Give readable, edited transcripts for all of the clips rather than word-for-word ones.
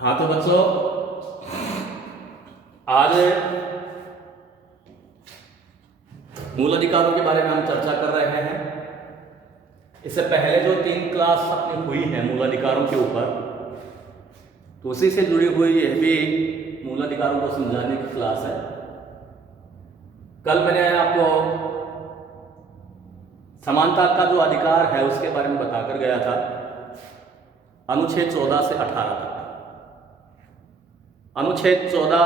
हाँ तो बच्चों, आज मूल अधिकारों के बारे में हम चर्चा कर रहे हैं। इससे पहले जो 3 क्लास अपनी हुई है मूल अधिकारों के ऊपर, तो उसी से जुड़ी हुई यह भी मूल अधिकारों को समझाने की क्लास है। कल मैंने आपको समानता का जो अधिकार है उसके बारे में बताकर गया था, अनुच्छेद 14 से 18 तक। अनुच्छेद 14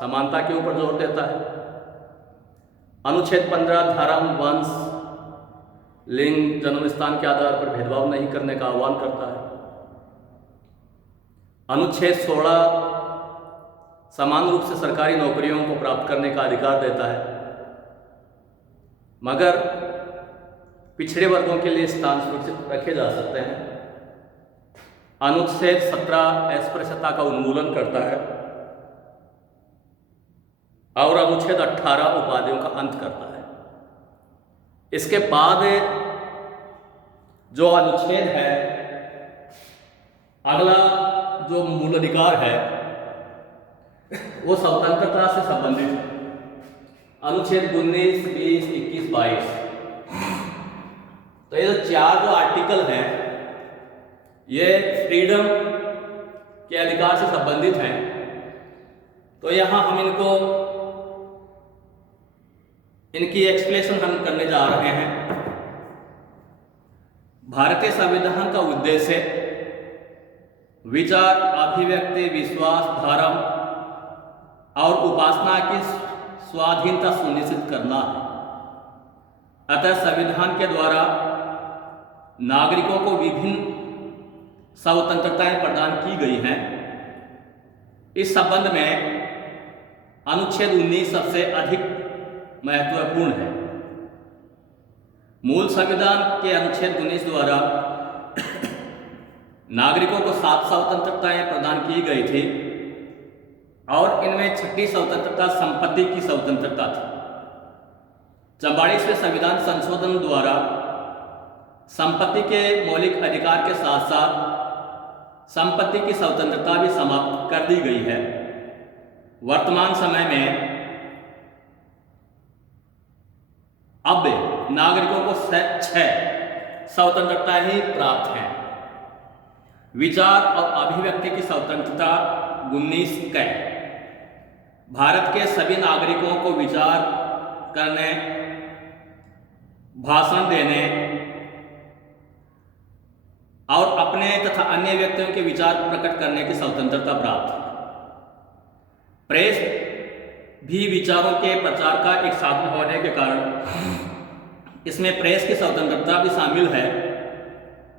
समानता के ऊपर जोर देता है। अनुच्छेद 15 धर्म, वंश, लिंग, जन्म स्थान के आधार पर भेदभाव नहीं करने का आह्वान करता है। अनुच्छेद 16 समान रूप से सरकारी नौकरियों को प्राप्त करने का अधिकार देता है, मगर पिछड़े वर्गों के लिए स्थान सुरक्षित रखे जा सकते हैं। अनुच्छेद 17 अस्पृश्यता का उन्मूलन करता है और अनुच्छेद 18 उपाधियों का अंत करता है। इसके बाद जो अनुच्छेद है, अगला जो मूल अधिकार है वो स्वतंत्रता से संबंधित है। अनुच्छेद 19, 20, 21, 22। तो ये जो 4 जो आर्टिकल हैं ये फ्रीडम के अधिकार से संबंधित हैं। तो यहाँ हम इनकी एक्सप्लेनेशन हम करने जा रहे हैं। भारतीय संविधान का उद्देश्य विचार, अभिव्यक्ति, विश्वास, धर्म और उपासना की स्वाधीनता सुनिश्चित करना है। अतः संविधान के द्वारा नागरिकों को विभिन्न स्वतंत्रताएं प्रदान की गई हैं। इस संबंध में अनुच्छेद 19 सबसे अधिक महत्वपूर्ण है। मूल संविधान के अनुच्छेद 19 द्वारा नागरिकों को 7 स्वतंत्रताएं प्रदान की गई थी और इनमें 6ठी स्वतंत्रता संपत्ति की स्वतंत्रता थी। 44वें संविधान संशोधन द्वारा संपत्ति के मौलिक अधिकार के साथ साथ संपत्ति की स्वतंत्रता भी समाप्त कर दी गई है। वर्तमान समय में अब नागरिकों को 6 स्वतंत्रता ही प्राप्त है। विचार और अभिव्यक्ति की स्वतंत्रता 19 क। भारत के सभी नागरिकों को विचार करने, भाषण देने और अपने तथा अन्य व्यक्तियों के विचार प्रकट करने की स्वतंत्रता प्राप्त है। प्रेस भी विचारों के प्रचार का एक साधन होने के कारण इसमें प्रेस की स्वतंत्रता भी शामिल है।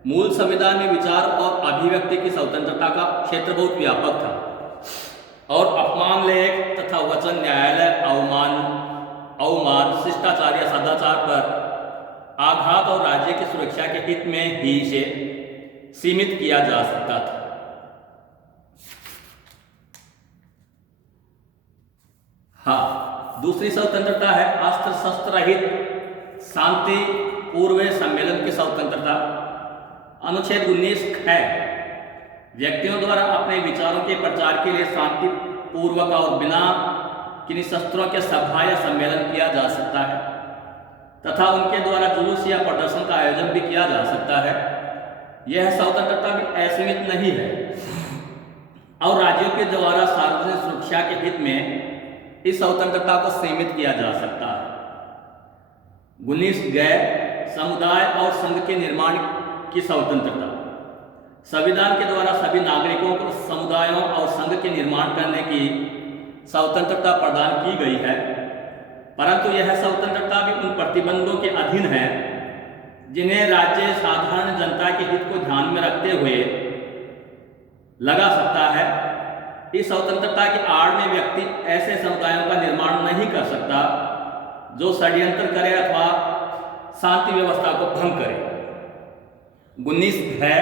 मूल संविधान में विचार और अभिव्यक्ति की स्वतंत्रता का क्षेत्र बहुत व्यापक था और अपमान, लेख तथा वचन, न्यायालय, अवमान, शिष्टाचार या सदाचार पर आघात और राज्य की सुरक्षा के हित में ही इसे सीमित किया जा सकता था। हाँ, दूसरी स्वतंत्रता है अस्त्र शस्त्र रहित शांति पूर्व सम्मेलन की स्वतंत्रता। अनुच्छेद 19 है, व्यक्तियों द्वारा अपने विचारों के प्रचार के लिए शांति पूर्वक और बिना किन्हीं शस्त्रों के सभा या सम्मेलन किया जा सकता है तथा उनके द्वारा जुलूस या प्रदर्शन का आयोजन भी किया जा सकता है। यह स्वतंत्रता भी असीमित नहीं है और राज्यों के द्वारा सार्वजनिक सुरक्षा के हित में इस स्वतंत्रता को सीमित किया जा सकता है। 19 गैर समुदाय और संघ के निर्माण की स्वतंत्रता। संविधान के द्वारा सभी नागरिकों को समुदायों और संघ के निर्माण करने की स्वतंत्रता प्रदान की गई है, परंतु यह स्वतंत्रता भी उन प्रतिबंधों के अधीन है जिन्हें राज्य साधारण जनता के हित को ध्यान में रखते हुए लगा सकता है। इस स्वतंत्रता की आड़ में व्यक्ति ऐसे समुदायों का निर्माण नहीं कर सकता जो षड्यंत्र करे अथवा शांति व्यवस्था को भंग करे। 19 है,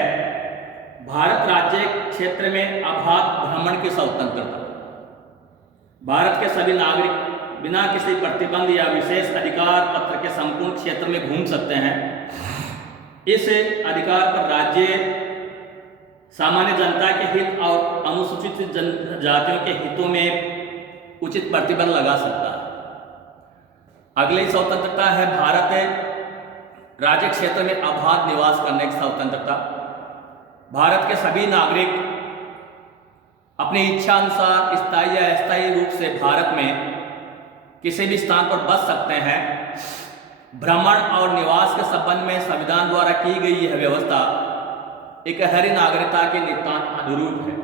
भारत राज्य क्षेत्र में अबाध भ्रमण की स्वतंत्रता। भारत के सभी नागरिक बिना किसी प्रतिबंध या विशेष अधिकार पत्र के संपूर्ण क्षेत्र में घूम सकते हैं। इस अधिकार पर राज्य सामान्य जनता के हित और अनुसूचित जनजातियों के हितों में उचित प्रतिबंध लगा सकता है। अगली स्वतंत्रता है भारत राज्य क्षेत्र में अबाध निवास करने की स्वतंत्रता। भारत के सभी नागरिक अपनी इच्छा अनुसार स्थायी या अस्थायी रूप से भारत में किसी भी स्थान पर बस सकते हैं। भ्रमण और निवास के संबंध में संविधान द्वारा की गई यह व्यवस्था इकहरी नागरिकता के नितांत अनुरूप है,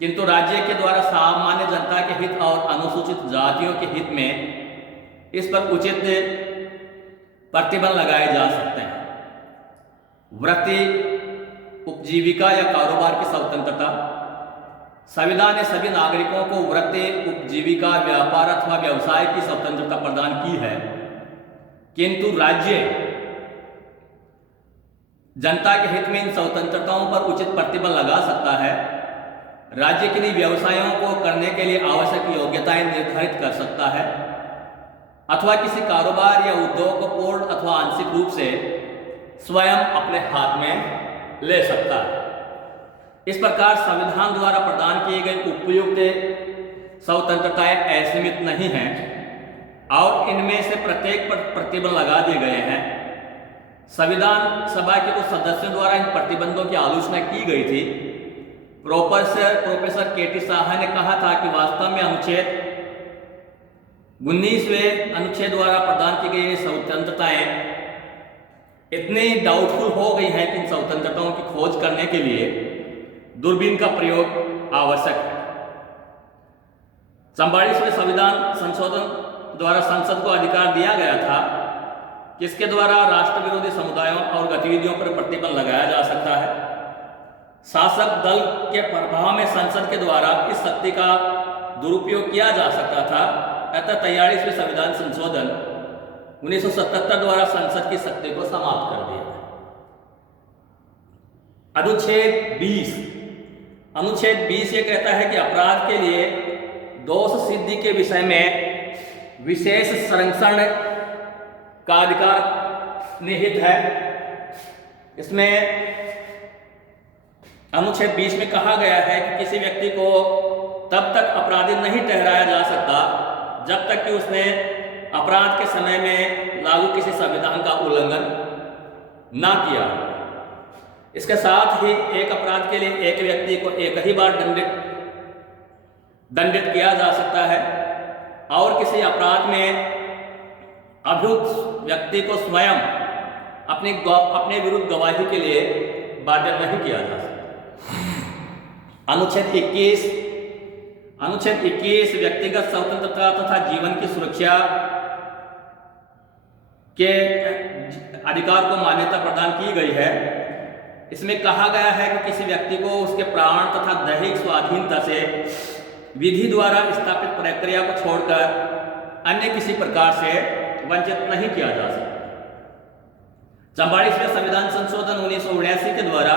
किंतु राज्य के द्वारा सामान्य जनता के हित और अनुसूचित जातियों के हित में इस पर उचित प्रतिबंध लगाए जा सकते हैं। वृत्ति, उपजीविका या कारोबार की स्वतंत्रता। संविधान ने सभी नागरिकों को वृत्ति, उपजीविका, व्यापार अथवा व्यवसाय की स्वतंत्रता प्रदान की है, किंतु राज्य जनता के हित में इन स्वतंत्रताओं पर उचित प्रतिबंध लगा सकता है। राज्य किन्हीं व्यवसायों को करने के लिए आवश्यक योग्यताएं निर्धारित कर सकता है अथवा किसी कारोबार या उद्योग को पूर्ण अथवा आंशिक रूप से स्वयं अपने हाथ में ले सकता है। इस प्रकार संविधान द्वारा प्रदान की गई उपयुक्त स्वतंत्रताएं असीमित नहीं हैं और इनमें से प्रत्येक पर प्रतिबंध लगा दिए गए हैं। संविधान सभा के कुछ सदस्यों द्वारा इन प्रतिबंधों की आलोचना की गई थी। Professor K.T.. साहा ने कहा था कि वास्तव में अनुच्छेद 19वें अनुच्छेद द्वारा प्रदान की गई स्वतंत्रताएं इतनी डाउटफुल हो गई हैं कि इन स्वतंत्रताओं की खोज करने के लिए दूरबीन का प्रयोग आवश्यक है। 44वें संविधान संशोधन द्वारा संसद को अधिकार दिया गया था कि इसके द्वारा राष्ट्र विरोधी समुदायों और गतिविधियों पर प्रतिबंध लगाया जा सकता है। शासक दल के प्रभाव में संसद के द्वारा इस शक्ति का दुरुपयोग किया जा सकता था। अतः 43वें संविधान संशोधन 1977 द्वारा संसद की शक्ति को समाप्त कर दिया। अनुच्छेद 20 ये कहता है कि अपराध के लिए दोष सिद्धि के विषय में विशेष संरक्षण का अधिकार निहित है। इसमें अनुच्छेद 20 में कहा गया है कि किसी व्यक्ति को तब तक अपराधी नहीं ठहराया जा सकता जब तक कि उसने अपराध के समय में लागू किसी संविधान का उल्लंघन ना किया। इसके साथ ही एक अपराध के लिए एक व्यक्ति को एक ही बार दंडित किया जा सकता है और किसी अपराध में अभियुक्त व्यक्ति को स्वयं अपने विरुद्ध गवाही के लिए बाध्य नहीं किया जा सकता। अनुच्छेद 21 व्यक्तिगत स्वतंत्रता तथा जीवन की सुरक्षा के अधिकार को मान्यता प्रदान की गई है। इसमें कहा गया है कि किसी व्यक्ति को उसके प्राण तथा दैहिक स्वाधीनता से विधि द्वारा स्थापित प्रक्रिया को छोड़कर अन्य किसी प्रकार से वंचित नहीं किया जा सकता। 44वें संविधान संशोधन 1979 के द्वारा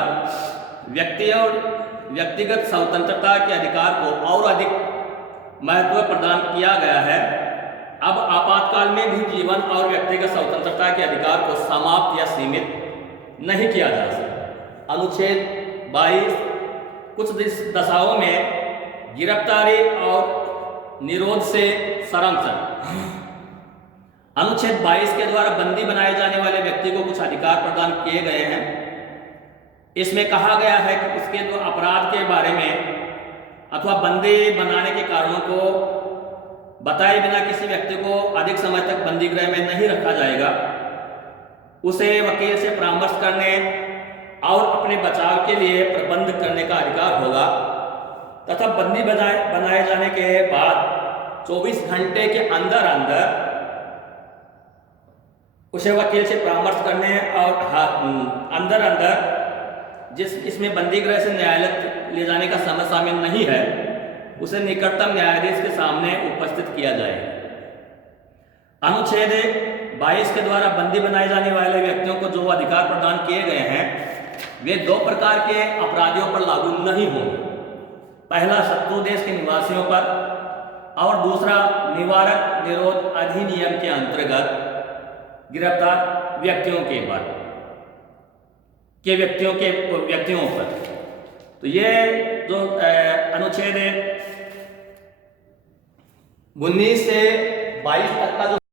व्यक्तिगत स्वतंत्रता के अधिकार को और अधिक महत्व प्रदान किया गया है। अब आपातकाल में भी जीवन और व्यक्तिगत स्वतंत्रता के अधिकार को समाप्त या सीमित नहीं किया जा सकता। अनुच्छेद 22 कुछ दशाओं में गिरफ्तारी और निरोध से संरक्षण। अनुच्छेद 22 के द्वारा बंदी बनाए जाने वाले व्यक्ति को कुछ अधिकार प्रदान किए गए हैं। इसमें कहा गया है कि उसके अपराध के बारे में अथवा बंदी बनाने के कारणों को बताए बिना किसी व्यक्ति को अधिक समय तक बंदी गृह में नहीं रखा जाएगा। उसे वकील से परामर्श करने और अपने बचाव के लिए प्रबंध करने का अधिकार होगा तथा बंदी बनाए जाने के बाद 24 घंटे के अंदर उसे वकील से परामर्श करने और इसमें बंदी गृह से न्यायालय ले जाने का समय शामिल नहीं है, उसे निकटतम न्यायाधीश के सामने उपस्थित किया जाए। अनुच्छेद 22 के द्वारा बंदी बनाए जाने वाले व्यक्तियों को जो अधिकार प्रदान किए गए हैं वे दो प्रकार के अपराधियों पर लागू नहीं होंगे। पहला शत्रु देश के निवासियों पर और दूसरा निवारक निरोध अधिनियम के अंतर्गत गिरफ्तार व्यक्तियों पर। तो ये जो अनुच्छेद 19 से 22 तक का जो